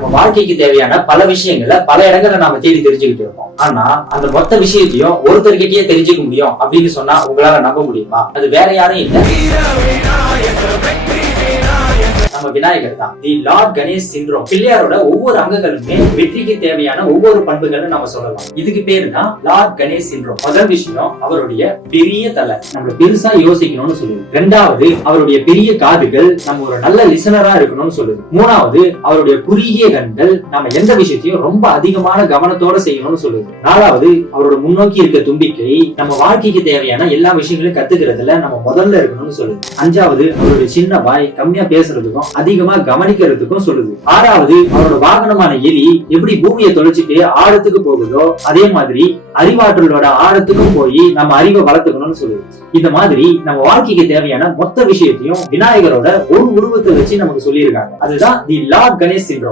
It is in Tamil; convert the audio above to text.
நம்ம வாழ்க்கைக்கு தேவையான பல விஷயங்களை பல இடங்கள்ல நாம தேடி தெரிஞ்சுக்கிட்டு இருக்கோம். ஆனா அந்த மொத்த விஷயத்தையும் ஒருத்தர்கிட்டயே தெரிஞ்சுக்க முடியும் அப்படின்னு சொன்னா உங்களால நம்ப முடியுமா? அது வேற யாரும் இல்ல, நம்ம விநாயகர் தான். தி லார்ட் கணேஷ் சிண்ட்ரோம். பிள்ளையாரோட ஒவ்வொரு அங்கங்களுமே வெற்றிக்கு தேவையான ஒவ்வொரு பண்புகள் நம்ம சொல்லலாம். இதுக்கு பேரு தான் லார்ட் கணேஷ் சிண்ட்ரோம். முதல் விஷயம் அவருடைய பெரிய தலை, நம்ம பெருசா யோசிக்கணும்னு சொல்லுது. இரண்டாவது அவருடைய பெரிய காதுகள், நம்ம ஒரு நல்ல லிசனரா இருக்கணும்னு சொல்லுது. மூணாவது அவருடைய குறுகிய கண்கள், நம்ம எந்த விஷயத்தையும் ரொம்ப அதிகமான கவனத்தோட செய்யணும்னு சொல்லுது. நாலாவது அவரோட முன்னோக்கி இருக்க தும்பிக்கை, நம்ம வாழ்க்கைக்கு தேவையான எல்லா விஷயங்களையும் கத்துக்கிறதுல நம்ம முதல்ல இருக்கணும்னு சொல்லுது. அஞ்சாவது அவருடைய சின்ன வாய், கம்மியா பேசுறதுக்கும் அதிகமா கவனிக்கிறதுக்கும் சொல்லுது. ஆறாவது அவரோட வாகனமான எலி எப்படி பூமியை தொலைச்சிட்டு ஆழத்துக்கு போகுதோ அதே மாதிரி அறிவாற்றலோட ஆழத்துக்கும் போய் நம்ம அறிவை வளர்த்துக்கணும்னு சொல்லுது. இந்த மாதிரி நம்ம வாழ்க்கைக்கு தேவையான மொத்த விஷயத்தையும் விநாயகரோட ஒரு உருவத்தை வச்சு நமக்கு சொல்லியிருக்காங்க. அதுதான் தி லார்ட் கணேஷ் சிண்ட்ரோம்.